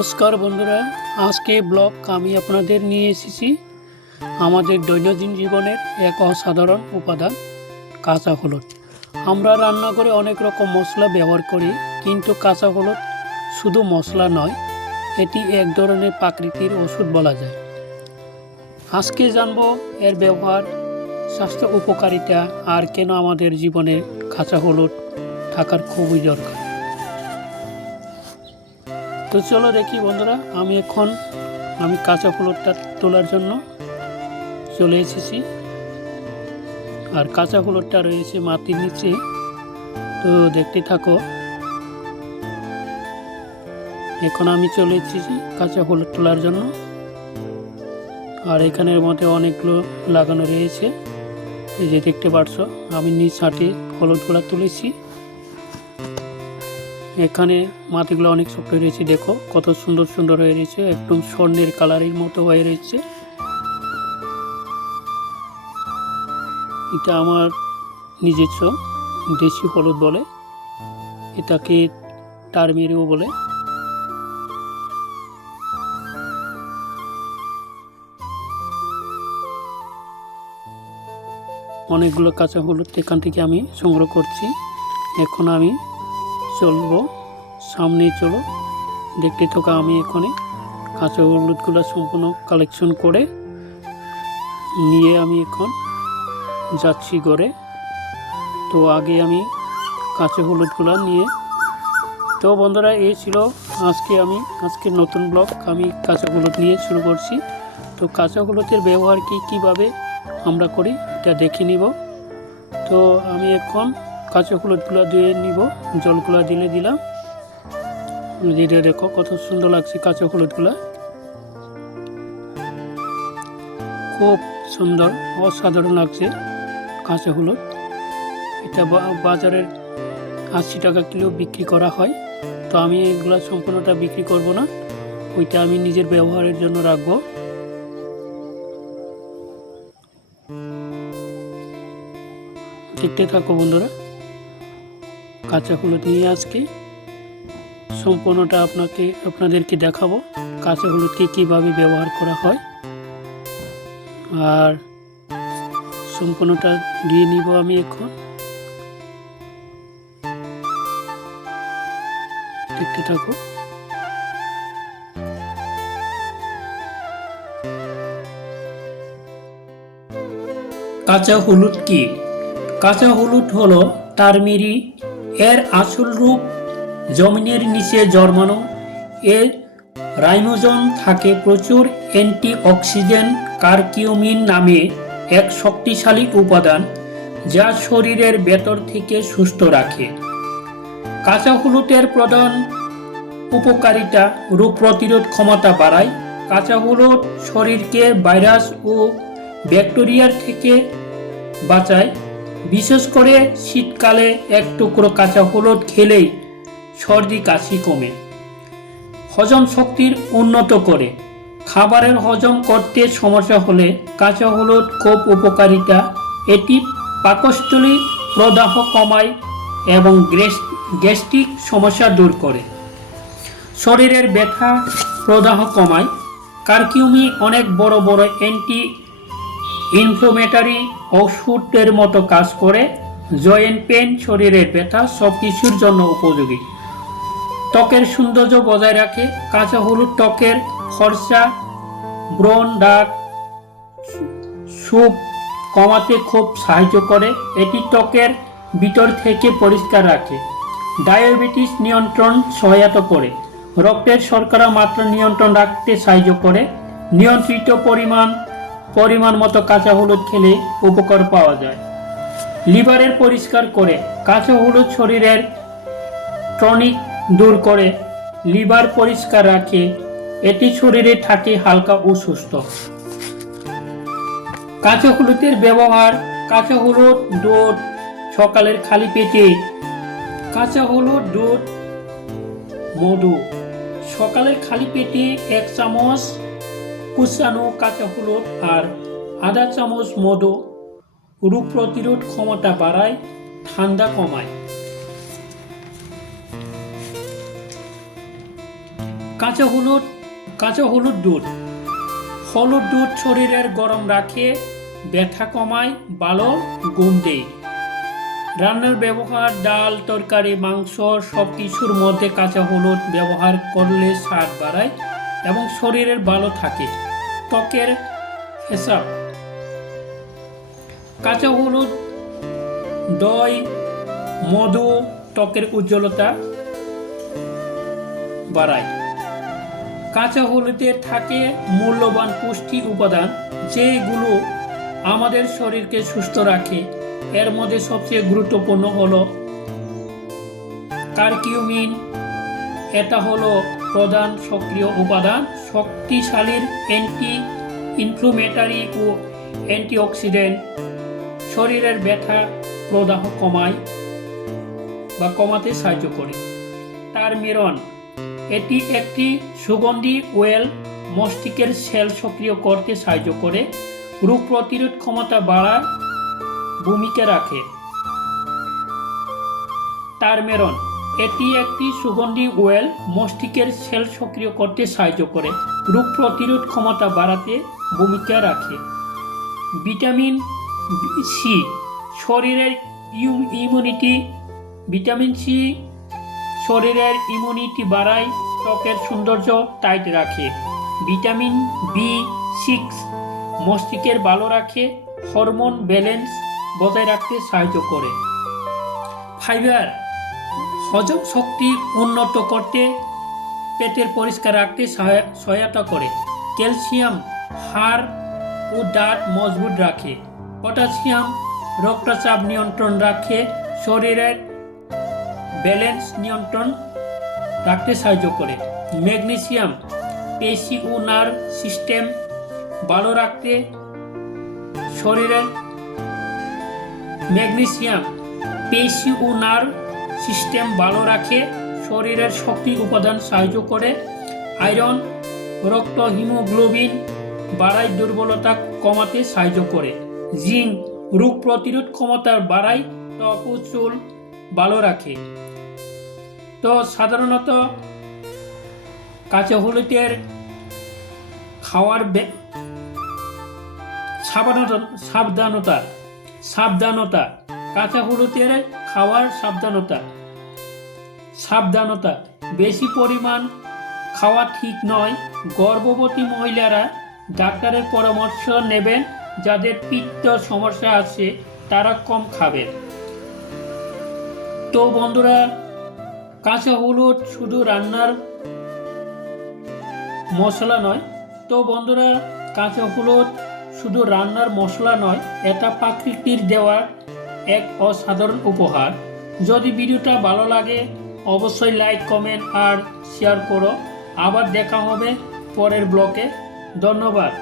নমস্কার বন্ধুরা, আজকে ব্লগ আমি আপনাদের নিয়ে এসেছি আমাদের দৈনন্দিন জীবনের এক অসাধারণ উপাদান, কাঁচা হলুদ। আমরা রান্না করে অনেক রকম মশলা ব্যবহার করি, কিন্তু কাঁচা হলুদ শুধু মশলা নয়, এটি এক ধরনের প্রাকৃতিক ওষুধ বলা যায়। আজকে জানব এর ব্যবহার, স্বাস্থ্য উপকারিতা আর কেন আমাদের জীবনে কাঁচা হলুদ থাকার খুবই দরকার। তো চলো দেখি বন্ধুরা, আমি এখন আমি কাঁচা হলুদটা তোলার জন্য চলে এসেছি। আর কাঁচা হলুদটা রয়েছে মাটির নিচে। তো দেখতে থাকো। এখন আমি চলে এসেছি কাঁচা হলুদ তোলার জন্য। আর এখানের মধ্যে অনেকগুলো লাগানো রয়েছে। এই যে দেখতে পারছ, আমি নিজ হাতে হলুদগুলো তুলেছি। এখানে মাটিগুলো অনেক শক্ত রয়েছে, দেখো কত সুন্দর সুন্দর হয়ে রয়েছে, একদম স্বর্ণের কালারের মতো হয়ে রয়েছে। এটা আমার নিজস্ব, দেশি হলুদ বলে, এটাকে টার্মেরিও বলে। অনেকগুলো কাঁচা হলুদ এখান থেকে আমি সংগ্রহ করছি। এখন আমি চলবো। সামনে চলো। দেখতে থাকা আমি এখানে। কাঁচা হলুদগুলো সম্পূর্ণ কালেকশন করে নিয়ে আমি এখন যাচ্ছি ঘরে। তো আগে আমি কাঁচা হলুদগুলো নিয়ে তো বন্ধুরা, এই ছিল আজকে আমি আজকে নতুন ব্লগ। আমি কাঁচা হলুদ নিয়ে শুরু করছি। তো কাঁচা হলুদের ব্যবহার কি কীভাবে আমরা করি, এটা দেখে নিব। তো আমি এখন কাঁচা হলুদগুলো দিয়ে নিব, জলগুলো দিলে দিলাম। দিয়ে দেখো কত সুন্দর লাগছে কাঁচা হলুদগুলো। খুব সুন্দর, অসাধারণ লাগছে কাঁচা হলুদ। এটা বাজারের আশি টাকা কিলো বিক্রি করা হয়। তো আমি এগুলো সম্পূর্ণটা বিক্রি করব না, ওইটা আমি নিজের ব্যবহারের জন্য রাখব। দেখতে থাকো বন্ধুরা। কাঁচা হলুদ নিয়ে আজকে সম্পূর্ণটা আপনাকে, আপনাদেরকে দেখাবো কাঁচা হলুদকে কীভাবে ব্যবহার করা হয়। আর সম্পূর্ণটা দিয়ে নিব আমি এখন। দেখতে থাকো কাঁচা হলুদ কি? কাঁচা হলুদ হলো টারমেরি এর আসল রূপ জমিনের নিচে জন্মানো। এর রাইনোজন থাকে প্রচুর অ্যান্টি অক্সিজেন কার্কিউমিন নামে এক শক্তিশালী উপাদান যা শরীরের ভেতর থেকে সুস্থ রাখে। কাঁচা হলুদের প্রধান উপকারিতা রোগ প্রতিরোধ ক্ষমতা বাড়ায়। কাঁচা হলুদ শরীরকে ভাইরাস ও ব্যাকটেরিয়ার থেকে বাঁচায়। বিশেষ করে শীতকালে এক টুকরো কাঁচা হলুদ খেলেই সর্দি কাশি কমে। হজম শক্তির উন্নত করে। খাবারের হজম করতে সমস্যা হলে কাঁচা হলুদ খুব উপকারিতা, এটি পাকস্থলী প্রদাহ কমায় এবং গ্যাস্ট্রিক সমস্যা দূর করে। শরীরের ব্যথা প্রদাহ কমায়। কারকিউমি অনেক বড় বড় অ্যান্টি ইনফ্লোমেটারি ওষুধের মতো কাজ করে জয়েন্ট পেন শরীরের ব্যথা সব কিছুর জন্য উপযোগী। ত্বকের সৌন্দর্য বজায় রাখে, কাঁচা হলুদ ত্বকের খরচা, ব্রণ দাগ সুপ কমাতে খুব সাহায্য করে। এটি ত্বকের ভিতর থেকে পরিষ্কার রাখে। ডায়াবেটিস নিয়ন্ত্রণ সহায়তা করে। রক্তের শর্করা মাত্রা নিয়ন্ত্রণ রাখতে সাহায্য করে। নিয়ন্ত্রিত পরিমাণ পরিমাণ মতো কাঁচা হলুদ খেলে উপকার পাওয়া যায়। লিভারের পরিষ্কার করে কাঁচা হলুদ শরীরের টনিক দূর করে লিভার পরিষ্কার রাখে এটি শরীরে থাকে হালকা ও সুস্থ। কাঁচা হলুদের ব্যবহার, কাঁচা হলুদ, দুধ, সকালের খালি পেটে কাঁচা হলুদ, দুধ, মধু, সকালের খালি পেটে এক চামচ কুচানো কাঁচা হলুদ আর আধা চামচ মধু রোগ প্রতিরোধ ক্ষমতা বাড়ায়, ঠান্ডা কমায়। কাঁচা হলুদ কাঁচা হলুদ দুধ। হলুদ দুধ শরীরের গরম রাখে, ব্যথা কমায়, ভালো ঘুম দেয়। রান্নার ব্যবহার, ডাল, তরকারি, মাংস সব কিছুর মধ্যে কাঁচা হলুদ ব্যবহার করলে স্বাদ বাড়ায় এবং শরীরের ভালো থাকে। ত্বকের হেসাব কাঁচা হলুদ, দই, মধু ত্বকের উজ্জ্বলতা বাড়ায়। কাঁচা হলুদে থাকে মূল্যবান পুষ্টি উপাদান, যেগুলো আমাদের শরীরকে সুস্থ রাখে। এর মধ্যে সবচেয়ে গুরুত্বপূর্ণ হলো কার্কিউমিন। এটা হলো প্রধান সক্রিয় উপাদান শক্তিশালীর অ্যান্টি ইনফ্লুমেটারি ও অ্যান্টিঅক্সিডেন্ট শরীরের ব্যথা প্রদাহ কমায় বা কমাতে সাহায্য করে। টারমেরন এটি একটি সুগন্ধি ওয়েল মস্তিষ্কের সেল সক্রিয় করতে সাহায্য করে, রোগ প্রতিরোধ ক্ষমতা বাড়ায় ভূমিকা রাখে। টারমেরন এটি একটি সুগন্ধি ওয়েল মস্তিষ্কের সেল সক্রিয় করতে সাহায্য করে, রোগ প্রতিরোধ ক্ষমতা বাড়াতে ভূমিকা রাখে। ভিটামিন সি শরীরের ইমিউনিটি ভিটামিন সি শরীরের ইমিউনিটি বাড়ায়, ত্বকের সৌন্দর্য টাইট রাখে। ভিটামিন বি সিক্স মস্তিষ্কের ভালো রাখে হরমোন ব্যালেন্স বজায় রাখতে সাহায্য করে। ফাইবার হজম শক্তি উন্নত করতে পেটের পরিষ্কার রাখতে সহায়- সহায়তা করে। ক্যালসিয়াম, হাড় ও দাঁত মজবুত রাখে। পটাশিয়াম, রক্তচাপ নিয়ন্ত্রণ রাখে। শরীরের ব্যালেন্স নিয়ন্ত্রণ রাখতে সাহায্য করে। ম্যাগনেসিয়াম, পেশি ও নার্ভ সিস্টেম ভালো রাখতে শরীরের ম্যাগনেসিয়াম, পেশি ও নার্ভ সিস্টেম ভালো রাখে, শরীরের শক্তি উপাদান সাহায্য করে। আয়রন রক্ত হিমোগ্লোবিন বাড়ায় দুর্বলতা কমাতে সাহায্য করে। জিঙ্ক, রোগ প্রতিরোধ ক্ষমতা বাড়ায় ত্বক ও চুল ভালো রাখে। তো সাধারণত কাঁচা হলুদের খাওয়ার সাবধানতা সাবধানতা সাবধানতা। কাঁচা হলুদের খাওয়ার সাবধানতা। সাবধানতা। বেশি পরিমাণ খাওয়া ঠিক নয়। গর্ভবতী মহিলারা ডাক্তারের পরামর্শ নেবেন যাদের পিত্ত সমস্যা আছে, তারা কম খাবেন। তো বন্ধুরা, কাঁচা হলুদ শুধু রান্নার মশলা নয়। তো বন্ধুরা, কাঁচা হলুদ শুধু রান্নার মশলা নয়, এটা প্রাকৃতির দেওয়া এক অসাধারণ উপহার। যদি ভিডিওটা ভালো লাগে, অবশ্যই লাইক কমেন্ট আর শেয়ার করো। আবার দেখা হবে পরের ব্লকে। ধন্যবাদ।